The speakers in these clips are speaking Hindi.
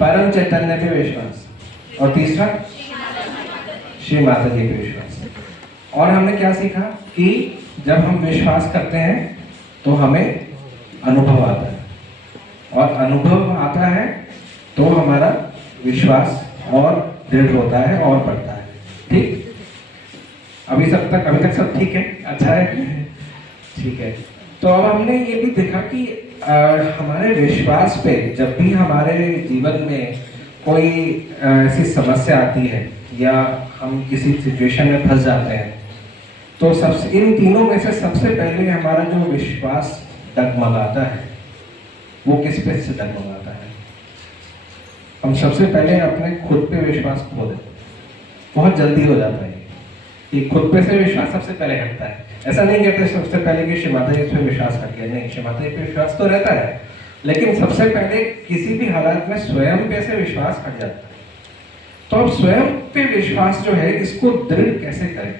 परम चैतन्य पे विश्वास, और तीसरा श्री माता जी पे विश्वास। और हमने क्या सीखा कि जब हम विश्वास करते हैं तो हमें अनुभव आता है, और अनुभव आता है तो हमारा विश्वास और दृढ़ होता है और बढ़ता है। ठीक, अभी तक सब ठीक है, अच्छा है, ठीक है। तो अब हमने ये भी देखा कि हमारे विश्वास पे जब भी हमारे जीवन में कोई ऐसी समस्या आती है या हम किसी सिचुएशन में फंस जाते हैं, तो सबसे इन तीनों में से सबसे पहले हमारा जो विश्वास डगमगाता है वो किस पे से डगमगाता है? हम सबसे पहले अपने खुद पे विश्वास खो देते हैं। बहुत जल्दी हो जाता है कि खुद पे से विश्वास सबसे पहले हटता है। ऐसा नहीं कहते सबसे पहले कि श्री माता जी पे विश्वास हट गया, नहीं, श्री माता जी पे विश्वास तो रहता है, लेकिन सबसे पहले किसी भी हालात में स्वयं पे से विश्वास हट जाता है। तो अब स्वयं पे विश्वास जो है इसको दृढ़ कैसे करें?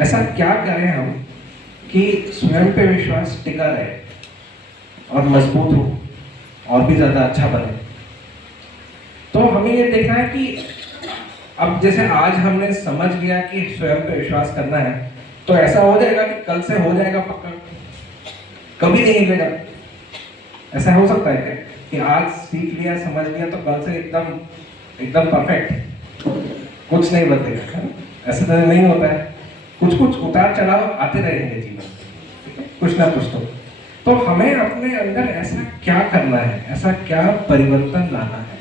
ऐसा क्या करें हम कि स्वयं पे विश्वास टिका रहे और मजबूत हो और भी ज्यादा अच्छा बने? तो हमें ये देखना है कि अब जैसे आज हमने समझ लिया कि स्वयं पे विश्वास करना है, तो ऐसा हो जाएगा कि कल से हो जाएगा पक्का, कभी नहीं हिलेगा। ऐसा हो सकता है क्या कि आज सीख लिया, समझ लिया, तो कल से एकदम परफेक्ट कुछ नहीं बदलेगा? ऐसा तो नहीं होता है। कुछ उतार चढ़ाव आते रहेंगे जीवन, कुछ ना कुछ। तो हमें अपने अंदर ऐसा क्या करना है, ऐसा क्या परिवर्तन लाना है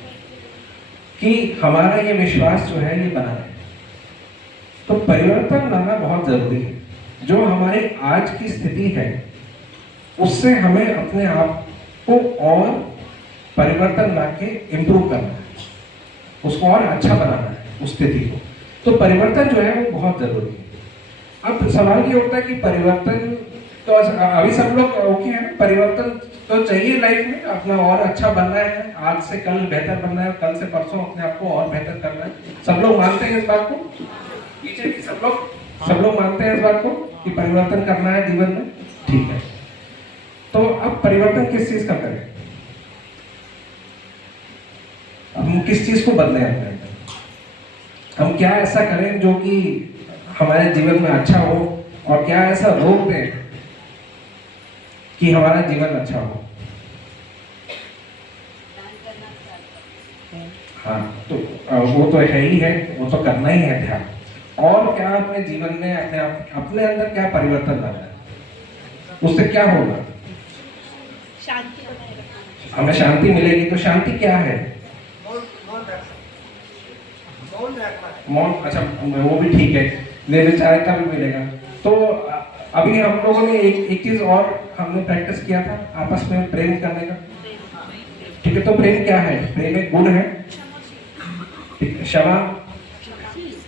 कि हमारा ये विश्वास जो है ये बना रहे? तो परिवर्तन लाना बहुत जरूरी है। जो हमारे आज की स्थिति है उससे हमें अपने आप को और परिवर्तन लाके इम्प्रूव करना है, उसको और अच्छा बनाना है उस स्थिति को। तो परिवर्तन जो है वो बहुत जरूरी है। अब सवाल ये उठता है कि परिवर्तन तो अभी सब लोग ओके हैं, परिवर्तन तो चाहिए लाइफ में, अपना और अच्छा बनना है, आज से कल बेहतर बनना है, कल से परसों अपने आप को और बेहतर करना है। सब लोग मानते हैं इस बात को? पीछे भी सब लोग मानते हैं इस बात को कि परिवर्तन करना है जीवन में? ठीक है। तो अब परिवर्तन किस चीज का करें? हम किस चीज को बदलें अपने अंदर? हम क्या ऐसा करें जो कि हमारे जीवन में अच्छा हो, और क्या ऐसा रोक दें कि हमारा जीवन अच्छा हो? हाँ, तो वो तो है ही है, वो तो करना ही है ध्यान। और क्या अपने जीवन में अपने अंदर क्या परिवर्तन लाना है? उससे क्या होगा? हमें शांति मिलेगी। तो शांति क्या है? मौन, अच्छा वो भी ठीक है, निर्विचारता भी मिलेगा। तो अभी हम लोगों ने एक चीज और हमने प्रैक्टिस किया था आपस में, प्रेम करने का। ठीक है, तो प्रेम क्या है? प्रेम एक गुण है, क्षमा,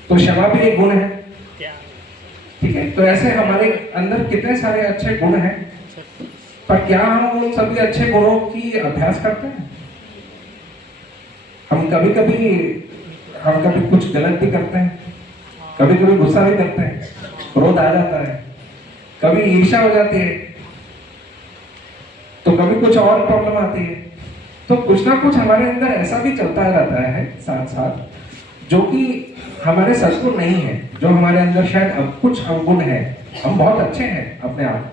तो क्षमा भी एक गुण है। ठीक है, तो ऐसे हमारे अंदर कितने सारे अच्छे गुण हैं, पर क्या हम उन सभी अच्छे गुणों की अभ्यास करते हैं? हम कभी कुछ गलत भी करते हैं, कभी गुस्सा भी करते हैं, क्रोध आ जाता है, कभी ईर्ष्या हो जाती है, तो कभी कुछ और प्रॉब्लम आती है। तो कुछ ना कुछ हमारे अंदर ऐसा भी चलता रहता है साथ साथ, जो कि हमारे सद्गुण नहीं है, जो हमारे अंदर शायद अब कुछ अवगुण है। हम बहुत अच्छे हैं अपने आप,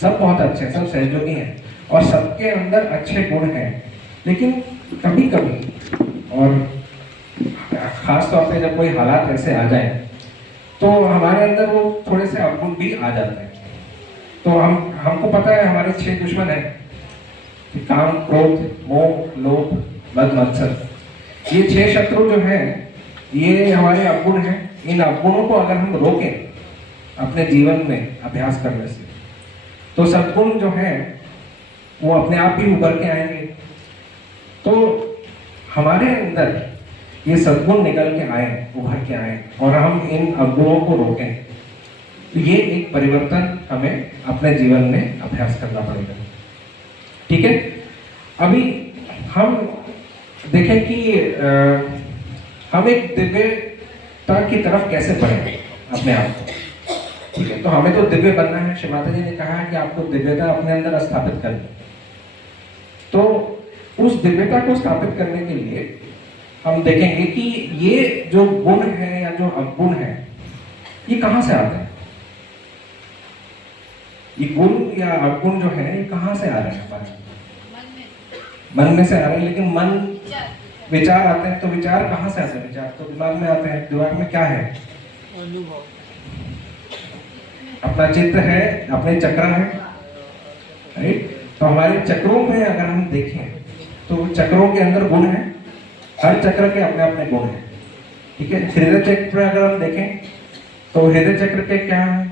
सब बहुत अच्छे हैं, सब सहयोगी हैं, और सबके अंदर अच्छे गुण हैं, लेकिन कभी कभी, और खास तौर पे जब कोई हालात ऐसे आ जाए, तो हमारे अंदर वो थोड़े से अवगुण भी आ जाते हैं। तो हमको पता है हमारे 6 दुश्मन हैं, काम, क्रोध, मोह, लोभ, मद, मत्सर। ये 6 शत्रु जो हैं, ये हमारे अवगुण हैं। इन अवगुणों को अगर हम रोकें अपने जीवन में अभ्यास करने से, तो सद्गुण जो हैं वो अपने आप भी उभर के आएंगे। तो हमारे अंदर ये सद्गुण निकल के आए, उभर के आए, और हम इन अवगुणों को रोकें, तो ये एक परिवर्तन हमें अपने जीवन में अभ्यास करना पड़ेगा। ठीक है, अभी हम देखें कि हम एक दिव्यता की तरफ कैसे बढ़ें अपने आप को। ठीक है, तो हमें तो दिव्य बनना है। श्री माता जी ने कहा है कि आपको दिव्यता अपने अंदर स्थापित करनी। तो उस दिव्यता को स्थापित करने के लिए हम देखेंगे कि ये जो गुण है या जो अवगुण है, ये कहां से आते हैं। ये गुण या अवगुण जो है ये कहां से आ रहे हैं हमारे मन में से आ रहे हैं। लेकिन मन विचार आते हैं, तो विचार कहां से आते हैं? विचार तो दिमाग में आते हैं। दिमाग में क्या है? अपना चित्त है, अपने चक्र है, राइट। तो हमारे चक्रों में अगर हम देखें तो चक्रों के अंदर गुण है, हर चक्र के अपने अपने गुण है, ठीक है। हृदय चक्र पर अगर हम देखें तो हृदय चक्र के क्या है?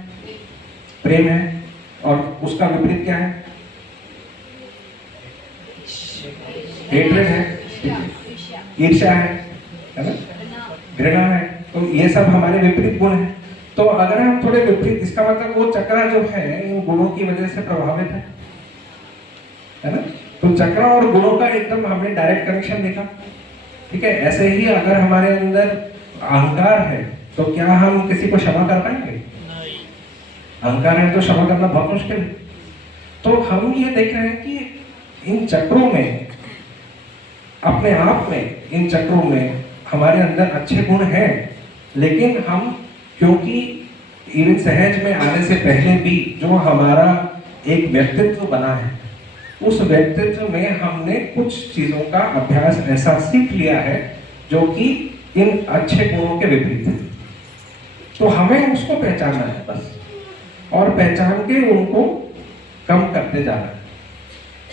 प्रेम है, और उसका विपरीत क्या है? हेट्रेड है, ईर्ष्या है ना, घृणा है। तो ये सब हमारे विपरीत गुण है। तो अगर हम थोड़े विपरीत, इसका मतलब वो चक्र जो है इन गुणों की वजह से प्रभावित है ना। तो चक्र और गुणों का एकदम हमने डायरेक्ट कनेक्शन देखा, ठीक है। ऐसे ही अगर हमारे अंदर अहंकार है तो क्या हम किसी को क्षमा कर पाएंगे? अहंकार है तो क्षमा करना बहुत मुश्किल है। तो हम ये देख रहे हैं कि इन चक्रों में, अपने आप में इन चक्रों में हमारे अंदर अच्छे गुण हैं, लेकिन हम क्योंकि इवन सहज में आने से पहले भी जो हमारा एक व्यक्तित्व बना है, उस व्यक्तित्व में हमने कुछ चीजों का अभ्यास ऐसा सीख लिया है जो कि इन अच्छे गुणों के विपरीत है। तो हमें उसको पहचानना है बस, और पहचान के उनको कम करते जाना है,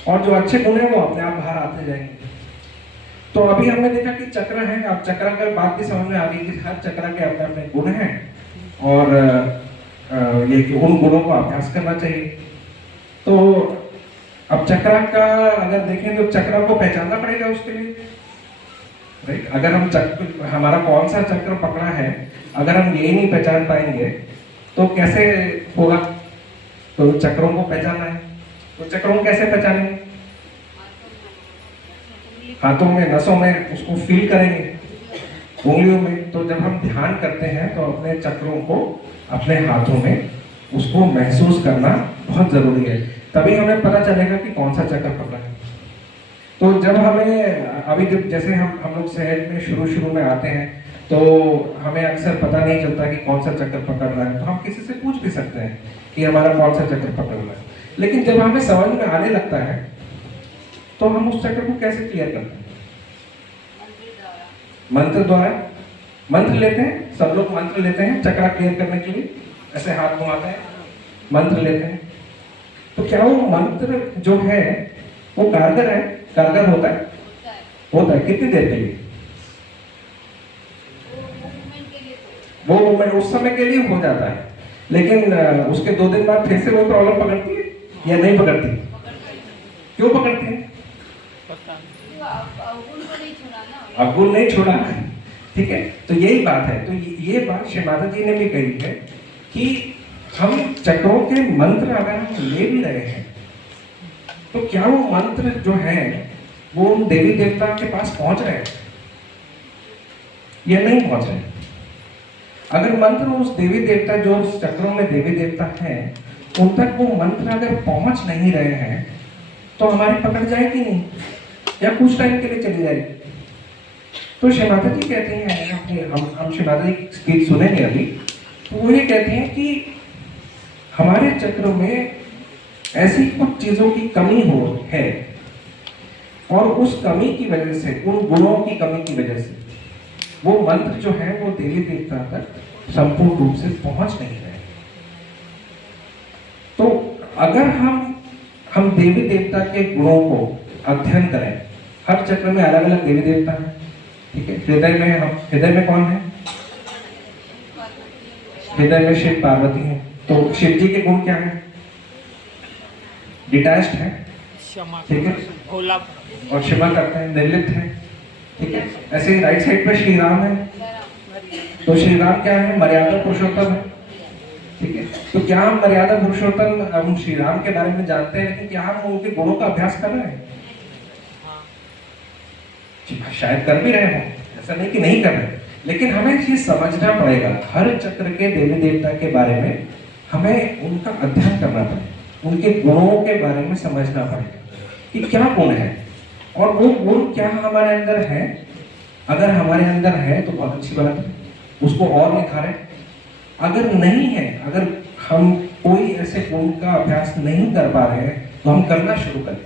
और जो अच्छे गुण है वो अपने आप बाहर आते जाएंगे। तो अभी हमने देखा कि चक्र है। अब चक्र का बात भी समझ में आ गई कि हर चक्र के अपने अपने गुण हैं, और ये कि उन गुणों को अभ्यास करना चाहिए। तो अब चक्र का अगर देखें तो चक्र को पहचानना पड़ेगा उसके लिए, राइट। अगर हम चक्र, हमारा कौन सा चक्र पकड़ा है, अगर हम ये नहीं पहचान पाएंगे तो कैसे होगा? तो चक्रों को पहचानना है। तो चक्रों को कैसे पहचानेंगे? हाथों में, नसों में उसको फील करेंगे, उंगलियों में। तो जब हम ध्यान करते हैं तो अपने चक्रों को अपने हाथों में उसको महसूस करना बहुत जरूरी है, तभी हमें पता चलेगा कि कौन सा चक्र पकड़ा है। तो जब हमें अभी जब जैसे हम लोग सहज में शुरू में आते हैं तो हमें अक्सर पता नहीं चलता कि कौन सा चक्र पकड़ रहा है। तो हम किसी से पूछ भी सकते हैं कि हमारा कौन सा चक्र पकड़ रहा है। लेकिन जब हमें समझ में आने लगता है तो हम उस चक्र को कैसे क्लियर करते हैं? मंत्र द्वारा। मंत्र लेते हैं, सब लोग मंत्र लेते हैं चक्र क्लियर करने के लिए, ऐसे हाथ घुमाते हैं, मंत्र लेते हैं। तो क्या वो मंत्र जो है वो कारगर है? कारगर होता है? होता है। कितनी देर के लिए? वो मूवमेंट उस समय के लिए हो जाता है, लेकिन उसके 2 दिन बाद फिर से वो प्रॉब्लम पकड़ती है या नहीं पकड़ती? क्यों पकड़ती है? अवगुण नहीं छोड़ा, ठीक है। तो यही बात है। तो ये बात श्री माता जी ने भी कही है कि हम चक्रों के मंत्र अगर हम ले भी रहे हैं तो क्या वो मंत्र जो है वो उन देवी देवता के पास पहुंच रहे हैं या नहीं पहुंच रहे? अगर मंत्र उस देवी देवता, जो उस चक्रों में देवी देवता हैं, उन तक वो मंत्र अगर पहुंच नहीं रहे हैं तो हमारी पकड़ जाएगी नहीं, या कुछ टाइम के लिए चली जाएगी। तो श्री माता जी कहती हैं, हम श्री माता जी की स्पीच सुनेंगे अभी, तो वो ये कहती हैं कि हमारे चक्र में ऐसी कुछ चीजों की कमी है, और उस कमी की वजह से, उन गुणों की कमी की वजह से वो मंत्र जो है वो देवी देवता तक संपूर्ण रूप से पहुंच नहीं रहे। तो अगर हम देवी देवता के गुणों को अध्ययन करें, हर चक्र में अलग अलग देवी देवता हैं, ठीक है। हृदय में कौन है? हृदय में शिव पार्वती है। तो शिव जी के गुण क्या है? डिटैच्ड है, ठीक है, और क्षमा करते हैं, निर्लिप्त है, ठीक है। ऐसे ही राइट साइड पे श्री राम है। तो श्री राम क्या है? मर्यादा पुरुषोत्तम है, ठीक है। तो क्या हम मर्यादा पुरुषोत्तम, हम श्री राम के बारे में जानते हैं, लेकिन क्या हम उनके गुणों का अभ्यास कर रहे हैं? शायद कर भी रहे हो, ऐसा नहीं कि नहीं कर रहे, लेकिन हमें ये समझना पड़ेगा, हर चक्र के देवी देवता के बारे में हमें उनका अध्ययन करना पड़ेगा, उनके गुणों के बारे में समझना पड़ेगा कि क्या गुण है, और वो गुण क्या हमारे अंदर है, अगर हमारे अंदर है तो बहुत अच्छी बात है, उसको और निखारें। अगर नहीं है, अगर हम कोई ऐसे गुण का अभ्यास नहीं कर पा रहे हैं तो हम करना शुरू करें।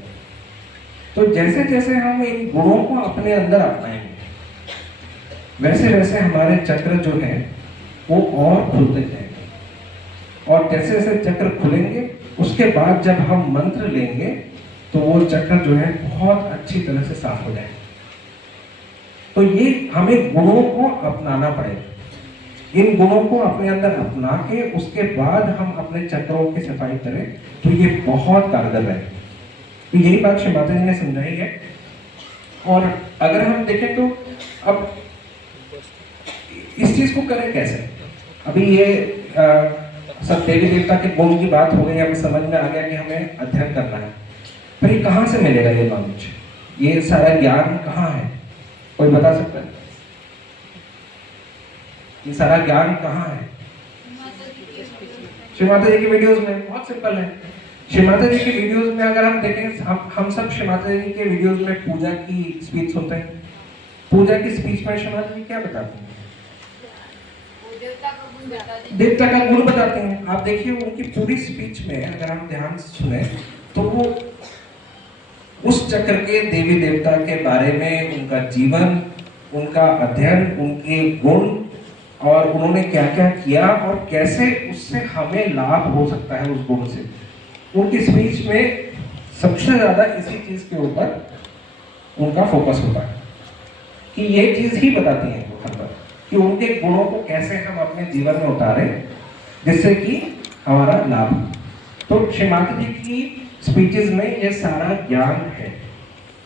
तो जैसे जैसे हम इन गुणों को अपने अंदर अपनाएंगे वैसे वैसे हमारे चक्र जो है वो और खुलते जाएंगे, और जैसे जैसे चक्र खुलेंगे उसके बाद जब हम मंत्र लेंगे तो वो चक्र जो है बहुत अच्छी तरह से साफ हो जाएगा। तो ये हमें गुणों को अपनाना पड़ेगा। इन गुणों को अपने अंदर अपना के उसके बाद हम अपने चक्रों की सफाई करें तो ये बहुत कारगर है। तो यही बात श्री माता जी ने समझाई है। और अगर हम देखें तो अब इस चीज को करें कैसे? अभी ये सब देवी देवता के गुण की बात हो गई, हमें समझ में आ गया कि हमें अध्ययन करना है, पर ये कहाँ से मिलेगा ये नॉलेज, ये सारा ज्ञान कहाँ है? कोई बता सकता है? ये सारा ज्ञान कहाँ है? श्री माता जी की वीडियोस में। बहुत सिंपल है। श्री माता जी की वीडियोस में अगर हम देखें, हम सब श्री माता जी के वीडियोस में पूजा की स्पीच सुनते हैं। पूजा की स्पीच में श्री माता जी क्या बताते हैं? देवता का गुण बताते हैं। आप देखिए उनकी पूरी स्पीच में अगर हम ध्यान से सुने तो वो उस चक्र के देवी देवता के बारे में, उनका जीवन, उनका अध्ययन, उनके गुण और उन्होंने क्या क्या किया और कैसे उससे हमें लाभ हो सकता है उस गुण से, उनकी स्पीच में सबसे ज्यादा इसी चीज के ऊपर उनका फोकस होता है कि ये चीज ही बताती है वो हर बार कि उनके गुणों को कैसे हम अपने जीवन में उतारें जिससे कि हमारा लाभ। तो श्री माता जी की स्पीचेस में ये सारा ज्ञान है,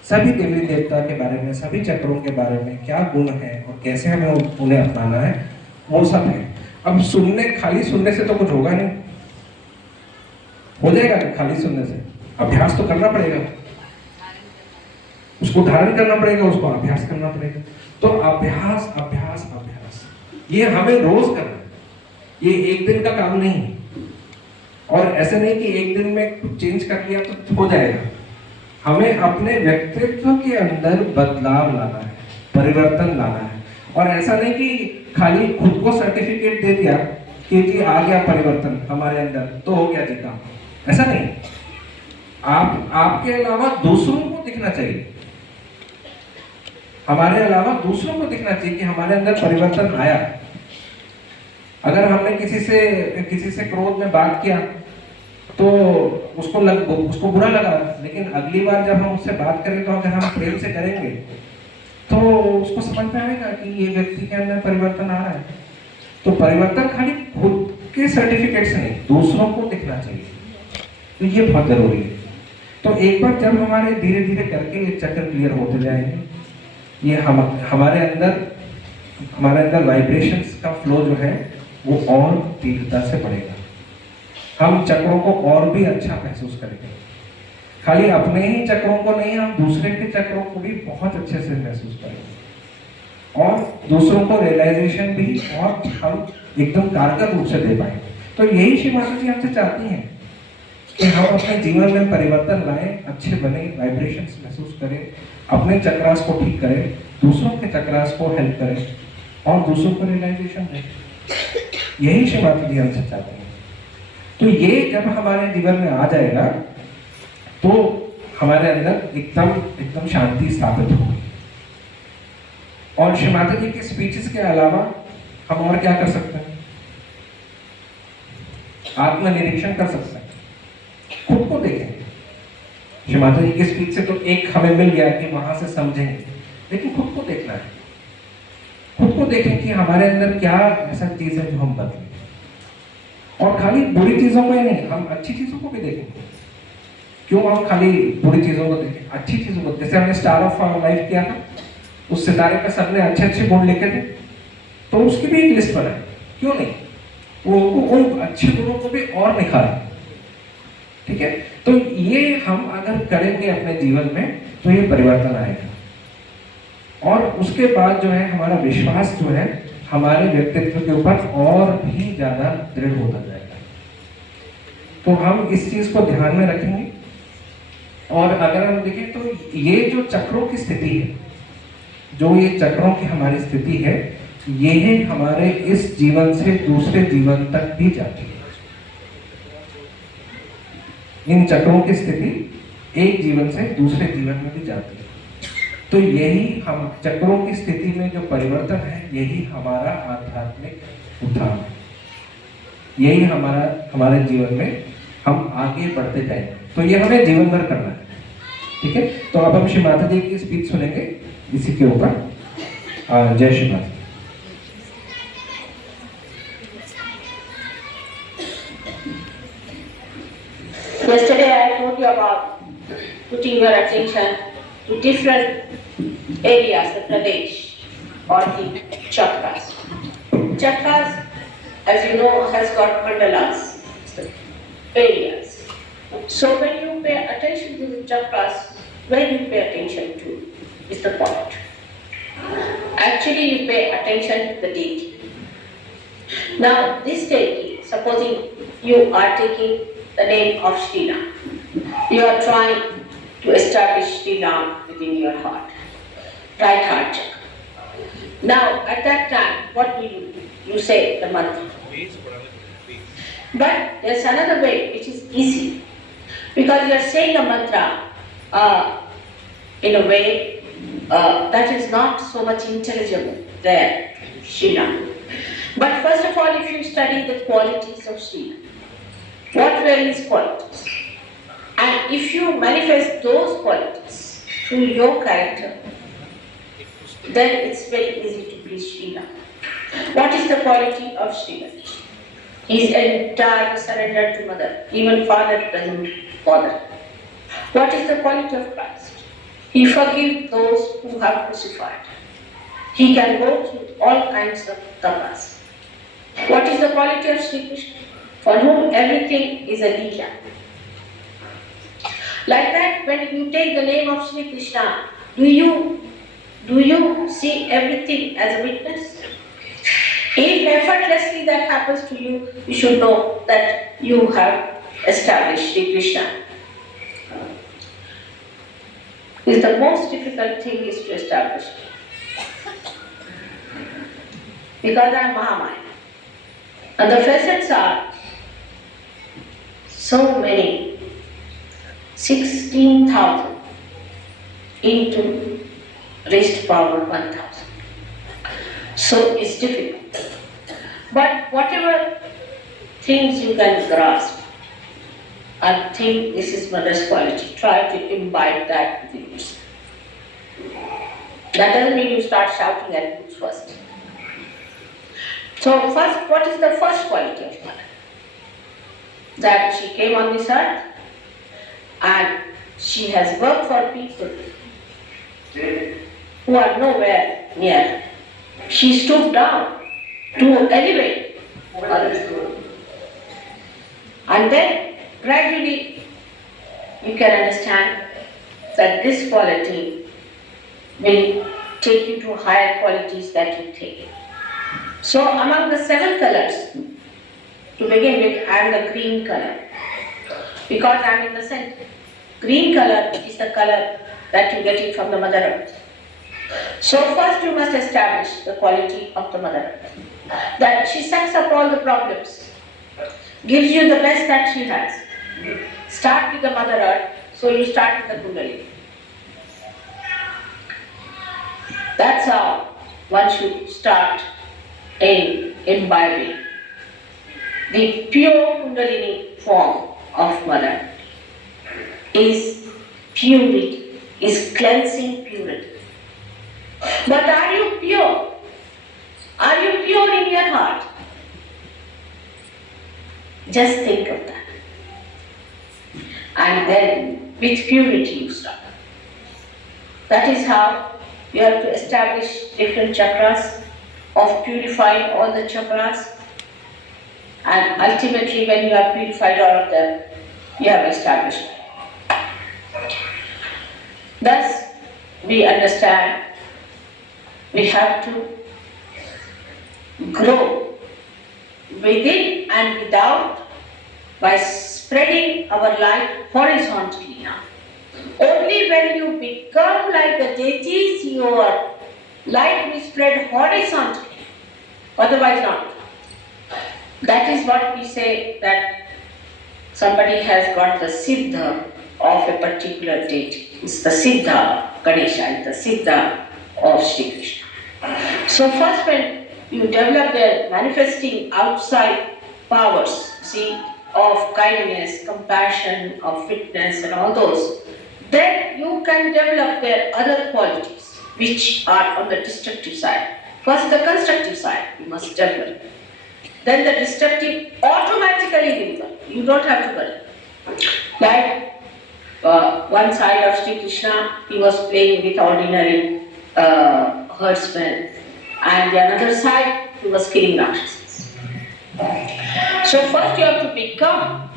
सभी देवी देवता के बारे में, सभी चक्रों के बारे में, क्या गुण है और कैसे हमें उन्हें अपनाना है, वो सब है। अब सुनने, खाली सुनने से तो कुछ होगा नहीं, हो जाएगा नहीं खाली सुनने से, अभ्यास तो करना पड़ेगा, उसको धारण करना पड़ेगा, उसको अभ्यास करना पड़ेगा। तो अभ्यास अभ्यास अभ्यास ये हमें रोज करना है, ये एक दिन का काम नहीं है। और ऐसे नहीं कि एक दिन में कुछ चेंज कर लिया तो हो जाएगा। हमें अपने व्यक्तित्व के अंदर बदलाव लाना है, परिवर्तन लाना है। और ऐसा नहीं कि खाली खुद को सर्टिफिकेट दे दिया कि जी आ गया परिवर्तन हमारे अंदर तो हो गया जी काम, ऐसा नहीं। आपके अलावा दूसरों को दिखना चाहिए, हमारे अलावा दूसरों को दिखना चाहिए कि हमारे अंदर परिवर्तन आया। अगर हमने किसी से क्रोध में बात किया तो उसको बुरा लगा, लेकिन अगली बार जब हम उससे बात करें तो अगर हम प्रेम से करेंगे तो उसको समझ में आएगा कि ये व्यक्ति के अंदर परिवर्तन आ रहा है। तो परिवर्तन खाली खुद के सर्टिफिकेट से नहीं, दूसरों को दिखना चाहिए। तो ये बहुत जरूरी है। तो एक बार जब हमारे धीरे धीरे करके ये चक्र क्लियर होते जाएंगे, ये हमारे अंदर वाइब्रेशंस का फ्लो जो है वो और तीव्रता से बढ़ेगा। हम चक्रों को और भी अच्छा महसूस करेंगे। खाली अपने ही चक्रों को नहीं, हम दूसरे के चक्रों को भी बहुत अच्छे से महसूस करेंगे और दूसरों को रियलाइजेशन भी और हम एकदम कारगर रूप से दे पाएंगे। तो यही श्री माता जी हमसे चाहती हैं कि हम अपने जीवन में परिवर्तन लाएं, अच्छे बने, वाइब्रेशंस महसूस करें, अपने चक्रास को ठीक करें, दूसरों के चक्रास को हेल्प करें और दूसरों को रियलाइजेशन दें। यही श्री माता जी हमसे चाहते हैं। तो ये जब हमारे जीवन में आ जाएगा तो हमारे अंदर एकदम शांति स्थापित होगी। और श्री माता जी के स्पीचेस के अलावा हम और क्या कर सकते हैं? आत्मनिरीक्षण कर सकते हैं, खुद को देखें। श्री माता जी के स्पीच से तो एक हमें मिल गया कि वहां से समझेंगे, लेकिन खुद को देखना है। खुद को देखें कि हमारे अंदर क्या ऐसा चीज है जो हम बदलें। और खाली बुरी चीजों को ही नहीं, हम अच्छी चीजों को भी देखें। क्यों हम खाली बुरी चीजों को देखें, अच्छी चीजों को। जैसे हमने स्टार ऑफ लाइफ किया था, उस सितारे पे सबने अच्छे अच्छे गुण लिखे थे, तो उसकी भी एक लिस्ट बनाई, क्यों नहीं, वो उन अच्छे गुणों को भी और निखारें। ठीक है, तो ये हम अगर करेंगे अपने जीवन में तो ये परिवर्तन आएगा। और उसके बाद जो है हमारा विश्वास जो है हमारे व्यक्तित्व के ऊपर और भी ज्यादा दृढ़ होता जाएगा। तो हम इस चीज को ध्यान में रखेंगे और अगर हम देखें तो ये जो चक्रों की स्थिति है, जो ये चक्रों की हमारी स्थिति है, ये हमारे इस जीवन से दूसरे जीवन तक भी जाती है। इन चक्रों की स्थिति एक जीवन से दूसरे जीवन में भी जाती है। तो यही हम चक्रों की स्थिति में जो परिवर्तन है, यही हमारा आध्यात्मिक उत्थान है। यही हमारे जीवन में हम आगे बढ़ते जाएं। तो ये हमें जीवन भर करना है। ठीक है, तो अब हम श्री माता जी की स्पीच सुनेंगे इसी के ऊपर। जय Shri Mata. Yesterday I told you about putting your attention to different areas, the pradesh or the chakras. Chakras, as you know, has got mandalas, areas. So when you pay attention to the chakras, where you pay attention to is the point. Actually, you pay attention to the deity. Now, this deity, supposing you are taking the name of Sri Ram, you are trying to establish Sri Ram within your heart, right heart chakra. Now, at that time, what do? You say the mantra. But there's another way which is easy, because you are saying a mantra in a way that is not so much intelligible there, Sri Ram. But first of all, if you study the qualities of Sri Ram, what were his qualities? And if you manifest those qualities through your character, then it's very easy to please Sri Ram. What is the quality of Sri Ram? He is entirely surrendered to Mother. Even Father doesn't bother. What is the quality of Christ? He forgives those who have crucified. He can go through all kinds of tapas. What is the quality of Sri Krishna? For whom everything is a leela. Like that, when you take the name of Sri Krishna, do you see everything as a witness? If effortlessly that happens to you, you should know that you have established Sri Krishna. The most difficult thing is to establish. Because I am Mahamaya. And the facets are so many, 16,000 into raised power 1,000. So it's difficult. But whatever things you can grasp, I think this is Mother's quality. Try to imbibe that within yourself. That doesn't mean you start shouting at books first. So first, what is the first quality of Mother? That she came on this earth and she has worked for people who are nowhere near. She stooped down to elevate others. And then gradually you can understand that this quality will take you to higher qualities that you take. So among the 7 colors, to begin with, I am the green color, because I am in the center. Green color is the color that you get it from the Mother Earth. So first you must establish the quality of the Mother Earth. That she sucks up all the problems, gives you the best that she has. Start with the Mother Earth, so you start with the Kundalini. That's how one should start in imbibing the pure Kundalini form of Mother is purity, is cleansing purity. But are you pure? Are you pure in your heart? Just think of that. And then with purity you start. That is how you have to establish different chakras, of purifying all the chakras, and ultimately when you have purified all of them, you have established. Thus, we understand we have to grow within and without by spreading our light horizontally now. Only when you become like the deities, your light will spread horizontally. Otherwise not. That is what we say, that somebody has got the siddha of a particular deity. It's the siddha Ganesha, it's the siddha of Sri Krishna. So first when you develop the manifesting outside powers, see, of kindness, compassion, of fitness and all those, then you can develop their other qualities which are on the destructive side. First the constructive side you must develop. Then the destructive automatically will come. You don't have to worry. Like one side of Sri Krishna, he was playing with ordinary herdsmen, and the other side, he was killing Rakshasas. So first you have to become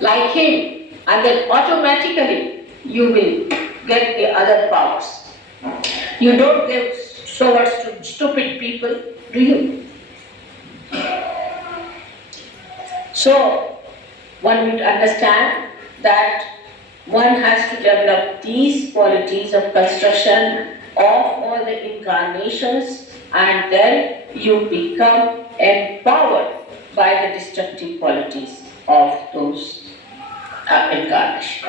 like him, and then automatically you will get the other powers. You don't give so much to stupid people, do you? So one would understand that one has to develop these qualities of construction of all the incarnations, and then you become empowered by the destructive qualities of those incarnations.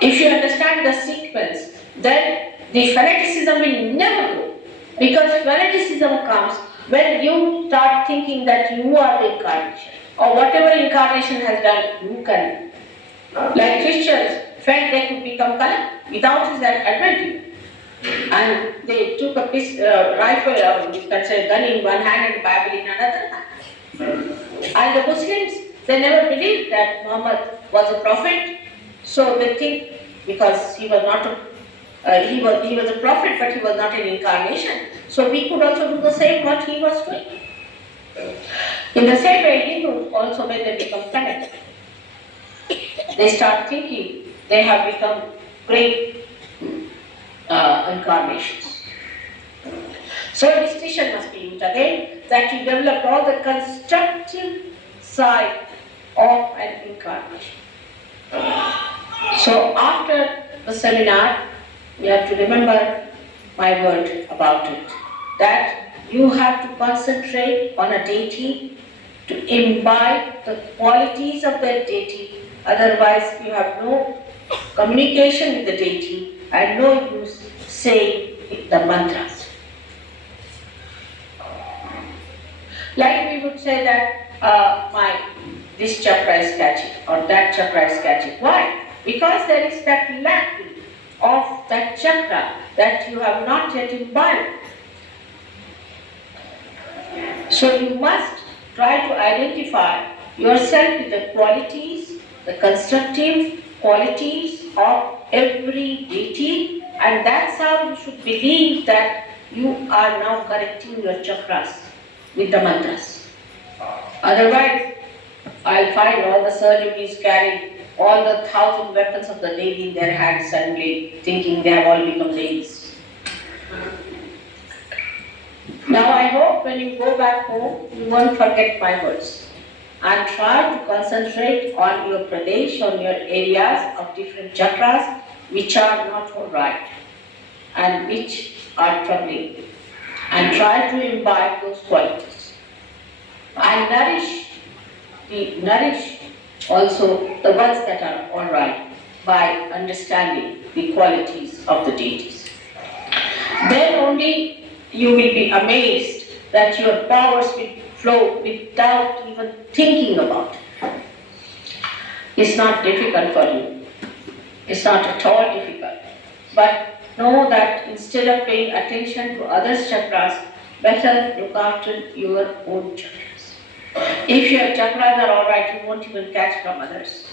If you understand the sequence, then the fanaticism will never go, because fanaticism comes when you start thinking that you are the incarnation, or whatever incarnation has done, you can. Like Christians felt they could become Kala without his advantage. And they took a rifle, or you can say gun in one hand and Bible in another hand. And the Muslims, they never believed that Muhammad was a prophet, so they think because he was not he was a prophet, but he was not an incarnation. So we could also do the same what he was doing. In the same way, Hindus also, when they become fanatics, they start thinking they have become great incarnations. So a distinction must be used again, that you develop all the constructive side of an incarnation. So after the seminar, you have to remember my word about it, that you have to concentrate on a deity, to imbibe the qualities of that deity, otherwise you have no communication with the deity and no use saying the mantras. Like we would say that this chakra is catching or that chakra is catching. Why? Because there is that lack of that chakra that you have not yet imbibed. So you must try to identify yourself with the qualities, the constructive qualities of every deity, and that's how you should believe that you are now correcting your chakras with the mantras. Otherwise, I'll find all the surgeries carrying all the 1,000 weapons of the Devi in their hands suddenly, thinking they have all become Devis. Now I hope when you go back home, you won't forget my words. And try to concentrate on your pradesh, on your areas of different chakras which are not all right and which are troubling. And try to imbibe those qualities. And nourish also the ones that are all right by understanding the qualities of the deities. Then only you will be amazed that your powers will flow without even thinking about it. It's not difficult for you. It's not at all difficult. But know that instead of paying attention to others' chakras, better look after your own chakras. If your chakras are alright, you won't even catch from others.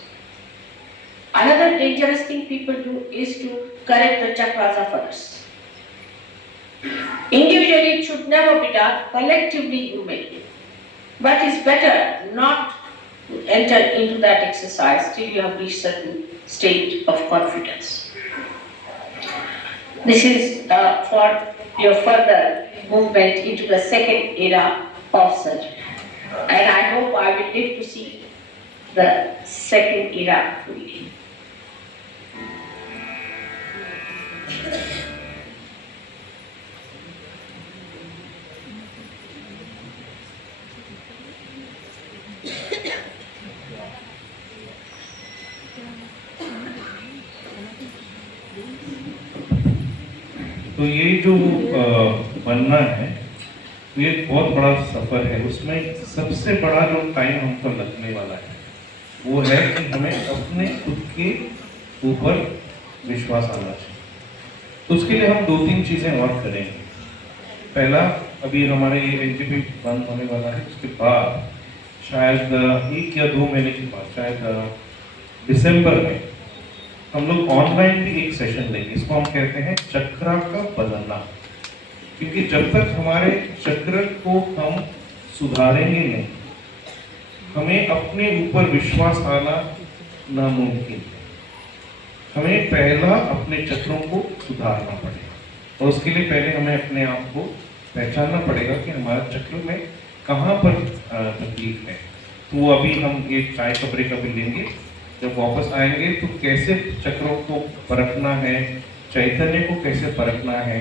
Another dangerous thing people do is to correct the chakras of others. Individually, it should never be done. Collectively, you may do. But it's better not to enter into that exercise till you have reached a certain state of confidence. This is for your further movement into the second era of surgery. And I hope I will live to see the second era fully. तो ये जो बनना है ये बहुत बड़ा सफ़र है। उसमें सबसे बड़ा जो टाइम हमको लगने वाला है वो है कि हमें अपने खुद के ऊपर विश्वास आना चाहिए। तो उसके लिए हम 2-3 चीज़ें और करेंगे। पहला, अभी हमारे ये एनजीपी बंद होने वाला है, उसके बाद शायद 1 या 2 महीने के बाद, शायद दिसंबर में हम लोग ऑनलाइन भी एक सेशन लेंगे। इसको हम कहते हैं चक्र का बदलना। क्योंकि जब तक हमारे चक्र को हम सुधारेंगे नहीं, हमें अपने ऊपर विश्वास आना नामुमकिन है। हमें पहला अपने चक्रों को सुधारना पड़ेगा और उसके लिए पहले हमें अपने आप को पहचानना पड़ेगा कि हमारे चक्र में कहाँ पर तकलीफ है। तो अभी हम एक चाय का ब्रेक अभी लेंगे। जब वापस आएंगे तो कैसे चक्रों को परखना है, चैतन्य को कैसे परखना है,